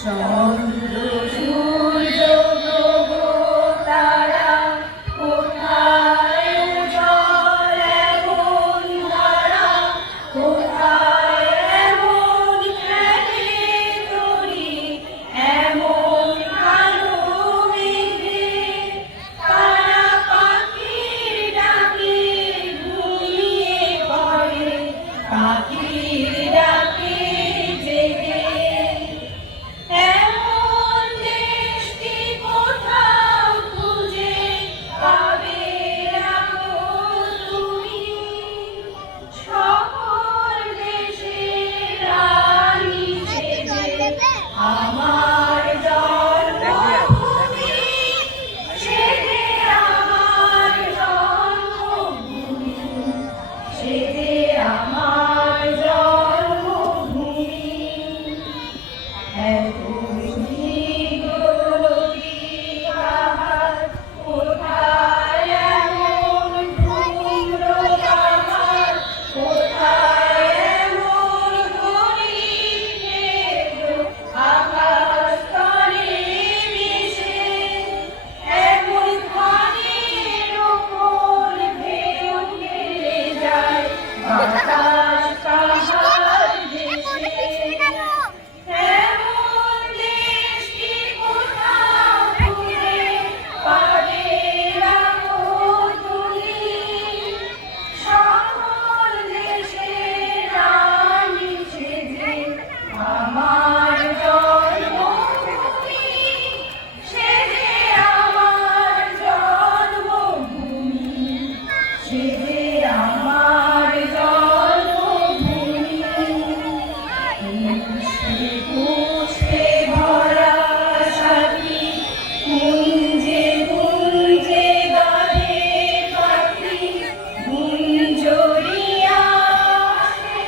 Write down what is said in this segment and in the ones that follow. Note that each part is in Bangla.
চন্দ্র সূর্য গ্রহ তারা কোথায় উজ্জ্বল এমন ধারা, কোথায় এমন খেলে তরি, এমন কালো মেঘে তারা পাখির ডাকে ঘুমিয়ে পড়ে, পাখির ডাকে জেগে। এমন দেশ কি কোথাও খুঁজে পাবে না গো তুমি, সকল দেশের রানী সেজে আমার জন্মভূমি, সেজে আমার জন্মভূমি, সেজে আমার জন্মভূমি। এত দীর্ঘলোকী পাহাড়, কোথায় এমন ধূম্র পাহাড়, কোথায় এমন গরিব মেঘ আকাশ তলে মিশে, এমন ধানের ওপর ঢেউ খেলে যায় বাতাস পাহাড় দেশে। এমন দেশ কি কোথাও খুঁজে পাবে না গো তুমি, সকল দেশের রানী সেজে আমার জন্মভূমি, সেজে আমার জন্মভূমি, সেজে আমার জন্মভূমি। পুষ্পে পুষ্পে ভরা সাথী, কুঞ্জে কুঞ্জে গানে পাখি, গুঞ্জরিয়া আসে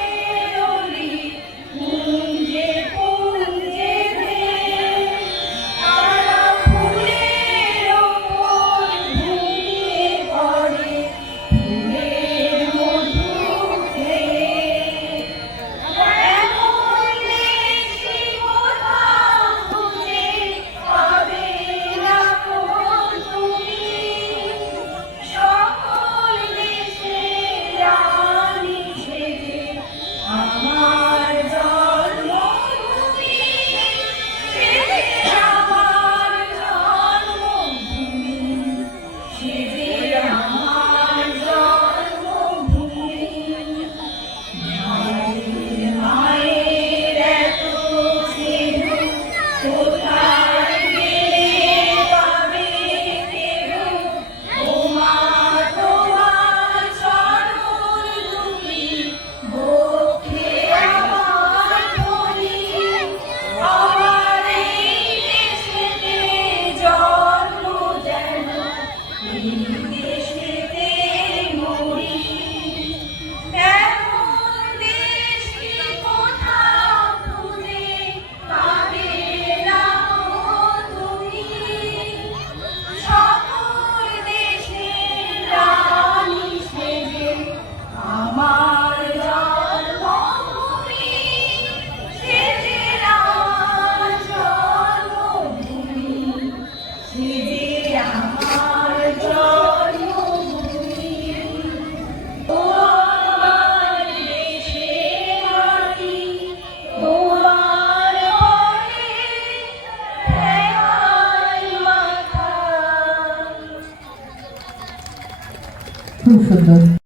রলি, কুঞ্জে কুঞ্জে ধেয়ে তারা ফুলের ওপর ঘুমিয়ে পড়ে, ফুলের মধু খেয়ে। এমন দেশ কি কোথাও খুঁজে পাবে না গো তুমি, সকল দেশের রানী সেজে আমার জন্মভূমি, সেজে আমার জন্মভূমি, সেজে আমার জন্মভূমি। মায়ের এত স্নেহ কোথায় গেলে পাবে কেহ, ও মা তোমার চরণ দুটি বক্ষে আমার ধরি, আমার এই দেশেতে জন্ম যেন এই দেশেতে মরি। এমন দেশ কি কোথাও খুঁজে পাবে না গো তুমি, সকল দেশের রানী সেজে আমার জন্মভূমি, সেজে আমার জন্মভূমি, সেজে আমার জন্মভূমি। ও আমার দেশের মাটি, তোমার পরে ঠেকাই মাথা। খুব সুন্দর।